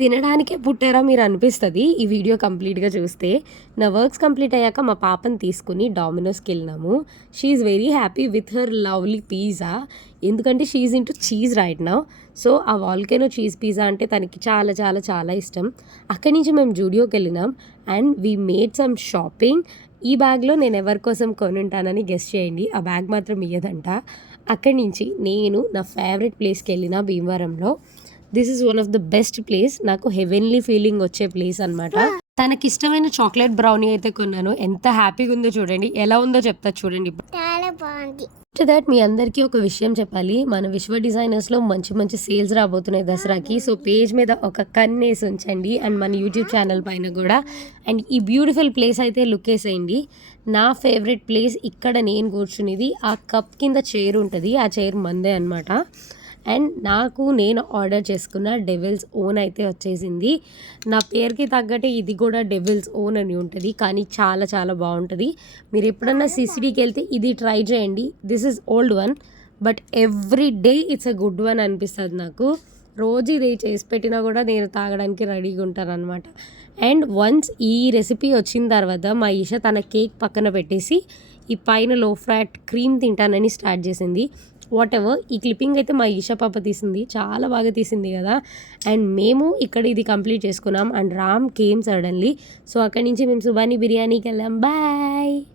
తినడానికే పుట్టారా మీరు అనిపిస్తుంది ఈ వీడియో కంప్లీట్గా చూస్తే. నా వర్క్స్ కంప్లీట్ అయ్యాక మా పాపని తీసుకుని డామినోస్కి వెళ్ళినాము. She very happy with her lovely pizza ఎందుకంటే షీఈ్ ఇంటూ చీజ్ రైట్ నా సో ఆ వాల్కెనో చీజ్ పిజ్జా అంటే తనకి చాలా చాలా చాలా ఇష్టం. అక్కడి నుంచి మేము జూడియోకి వెళ్ళినాం. And we made some shopping ఈ బ్యాగ్లో నేను ఎవరి కోసం కొనుంటానని గెస్ట్ చేయండి. ఆ బ్యాగ్ మాత్రం ఇయ్యదంట. అక్కడి నుంచి నేను నా ఫేవరెట్ ప్లేస్కి వెళ్ళిన భీమవరంలో this is one of the best place. నాకు హెవెన్లీ ఫీలింగ్ వచ్చే ప్లేస్ అనమాట తనకి ఇష్టమైన చాక్లెట్ బ్రౌనీ అయితే కొన్నాను. ఎంత హ్యాపీగా ఉందో చూడండి. ఎలా ఉందో చెప్తా చూడండి. చాలా బాగుంది. దాట్ మీ అందరికీ ఒక విషయం చెప్పాలి. మన విశ్వ డిజైనర్స్లో మంచి మంచి సేల్స్ రాబోతున్నాయి దసరాకి. సో పేజ్ మీద ఒక కన్నేసి ఉంచండి. అండ్ మన యూట్యూబ్ ఛానల్ పైన కూడా. అండ్ ఈ బ్యూటిఫుల్ ప్లేస్ అయితే లుక్ వేసేయండి. నా ఫేవరెట్ ప్లేస్ ఇక్కడ నేను కూర్చునేది. ఆ కప్ కింద చైర్ ఉంటుంది. ఆ చైర్ మందే అనమాట అండ్ నాకు నేను ఆర్డర్ చేసుకున్న డెవిల్స్ ఓన్ అయితే వచ్చేసింది. నా పేరుకి తగ్గట్టే ఇది కూడా డెవిల్స్ ఓన్ అని ఉంటుంది. కానీ చాలా చాలా బాగుంటుంది. మీరు ఎప్పుడన్నా సిసిడికి వెళ్తే ఇది ట్రై చేయండి. This is old one but every day it's a good one అనిపిస్తుంది నాకు. రోజు ఇది చేసి పెట్టినా కూడా నేను తాగడానికి రెడీగా ఉంటాను అనమాట అండ్ వన్స్ ఈ రెసిపీ వచ్చిన తర్వాత మా ఈష తన కేక్ పక్కన పెట్టేసి ఈ పైన లో ఫ్యాట్ క్రీమ్ తింటానని స్టార్ట్ చేసింది. వాట్ ఎవర్ ఈ క్లిప్పింగ్ అయితే మా ఈషా పాప తీసింది. చాలా బాగా తీసింది కదా. అండ్ మేము ఇక్కడ ఇది కంప్లీట్ చేసుకున్నాం. And Ram came suddenly so అక్కడి నుంచి మేము సుబాని బిర్యానీకి వెళ్ళాం. బాయ్